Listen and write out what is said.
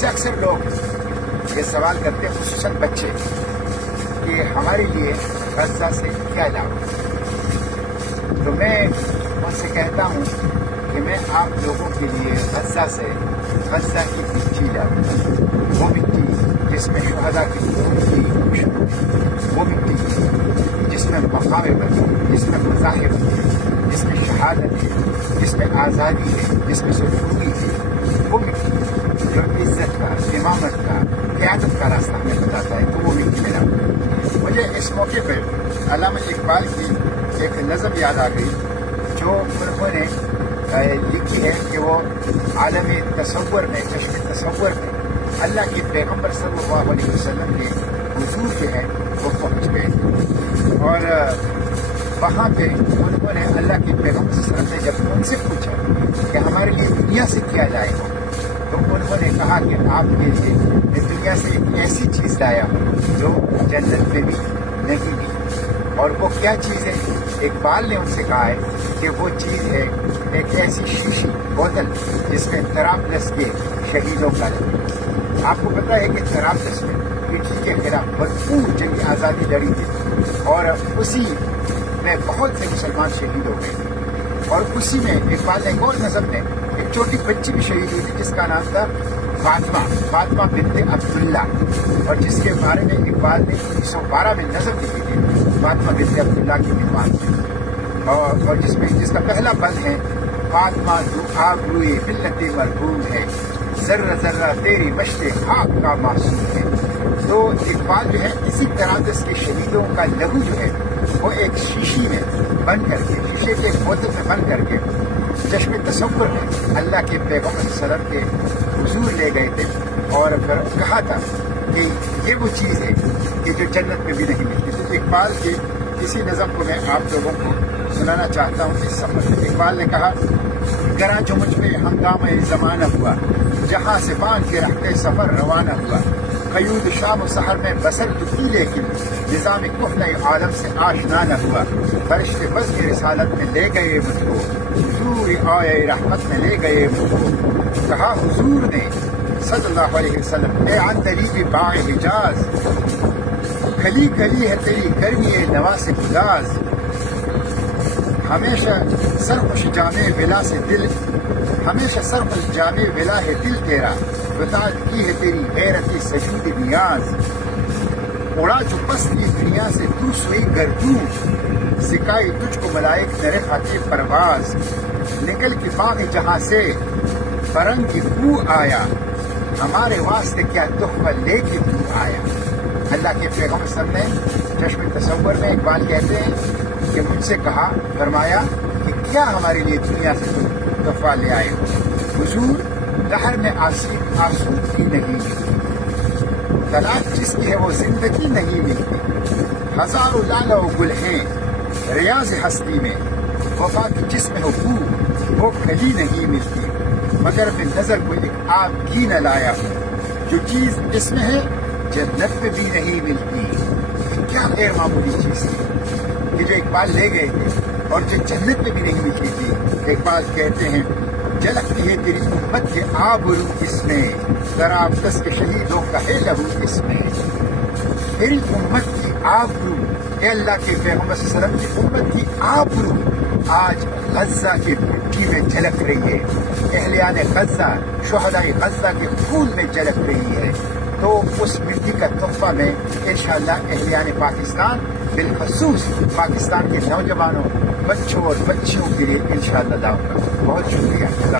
मुझसे अक्सर लोग ये सवाल करते हैं, खुसूसन बच्चे, कि हमारे लिए गज़ा से क्या लाभ। तो मैं उनसे कहता हूँ कि मैं आप लोगों के लिए गज़ा की मिट्टी लाऊँ, वो मिट्टी जिसमें शुहदा की खून की खुशबू, वो मिट्टी जिसमें मकाम बनी, जिसमें मज़ाहिब है, जिसमें शहादत है, जिसमें आज़ादी है, जिसमें सुरखी है, वो मिट्टी जो इज्जत का, इमामत का, क़यादत का रास्ता हमें बताता है, तो वो मिट्टी में लाऊँ। मुझे इस मौके पर अल्लामा इकबाल की एक नज़म याद आ गई जो उन्होंने लिखी है कि वो आलम तसव्वुर में, कश्फ तसव्वुर में अल्लाह के पैगम्बर सल्लल्लाहु अलैहि वसल्लम के हुजूर जो है वो पहुँच गए, और वहाँ पे उन्होंने अल्लाह के पैगम्बर सल्लल्लाहु अलैहि वसल्लम ने जब उनसे पूछा कि हमारे लिए दुनिया से क्या लाए हो, तो उन्होंने कहा कि आपके लिए मैं दुनिया से एक ऐसी चीज़ लाया हूँ जो जन्नत में भी नहीं थी। और वो क्या चीज़ है? इकबाल ने उनसे कहा है कि वो चीज़ है एक ऐसी शीशी बोतल जिसमें तराबलस के शहीदों का है। आपको पता है कि तराबलस में ब्रिटिश के खिलाफ भरपूर जंग आज़ादी लड़ी थी, और उसी में बहुत से मुसलमान शहीद हो गए। और उसी में इकबाल ने एक और नज़म में एक छोटी बच्ची भी शहीद हुई थी जिसका नाम था फातिमा बिन्ते अब्दुल्ला, और जिसके बारे में इकबाल ने 1912 में नज़म लिखी थी, फातिमा बिन्ते अब्दुल्ला की दीवान में, और जिसका पहला बंद है, फातिमा तू आबरूए मिल्लत मरहूम है, जर्रा जर्रा तेरी मश्ते खाक का मासूम है। तो इकबाल जो है इसी तरह के शहीदों का लहू जो है वो एक शीशी में बंद करके, शीशे के एक बोतल में बंद करके चश्मे तसव्वुर में अल्लाह के पैगम्बर सल्लल्लाहु अलैहि वसल्लम के हुजूर ले गए थे, और फिर कहा था कि ये वो चीज़ है कि जो जन्नत में भी नहीं मिलती। तो इकबाल के इसी नज़म को मैं आप लोगों को सुनाना चाहता हूँ इस सफ़र में। इकबाल ने कहा, गरा जो मुझ में हंगामा ज़माना हुआ, जहाँ से बांध के रखते सफ़र रवाना हुआ, क़यूद शाम सहर में बसर की, लेकिन निज़ाम कुफ़्न आलम से आशना न हुआ। फरिश्ते बस की रिसालत में ले गए मुझको, हुजूर आए रहमत में ले गए मुझको। कहा हुजूर ने सल्लल्लाहु अलैहि वसल्लम, ए अंतरी भी बाए हिजाज, खली खली है तेरी गर्मी नवासे गुदाज, हमेशा सरखुश जामे विला से दिल, हमेशा सरखुश जामे विला है दिल तेरा, बताज की है तेरी गैरती सजूद नियाज। उड़ा जो पस्ती दुनिया से तू सोई गर्दू, सिखाई तुझको मलाइक नरे खाते परवाज, निकल की बाग जहाँ से परंगी तू आया, हमारे वास्ते क्या तोहफा लेके तू आया। अल्लाह के पैगम्बर सल्लल्लाहु अलैहि वसल्लम ने चश्मे तसव्वुर में इकबाल कहते हैं कि मुझसे कहा, फरमाया कि क्या हमारे लिए दुनिया से तुम तोहफा ले आए हो। हुजूर, दहर में आसूदगी नहीं मिलती, तलाश जिसकी है वो जिंदगी नहीं मिलती, हजारों लाला व गुल हैं रियाज हस्ती में, वफा की जिसमें हो वो खली नहीं मिलती, मगर मैं नजर को एक आग की न लाया हूँ, जो चीज इसमें है जन्नत में भी नहीं मिलती। क्या गैर मामूली चीज थी कि जो इकबाल ले गए थे और जो जन्नत में भी नहीं मिलती थी। इकबाल कहते हैं, झलकती है तेरी उम्मत के आबरू इसमें, तराबलस के शहीदों का है लहू इसमें। तेरी उम्मत की आबरू, अल्लाह के पैगम्बर सल्लल्लाहु अलैहि वसल्लम की उम्मत की आबरू आज गज़ा की मिट्टी में झलक रही है, अहलियाने गज़ा, शुहदाए गज़ा के खून में झलक रही है। तो उस मिट्टी का तोहफा में इंशाअल्लाह अहलियाने पाकिस्तान, बिलखसूस पाकिस्तान के नौजवानों, बच्चों और बच्चियों के लिए इंशाअल्लाह लाऊंगा। बहुत शुक्रिया।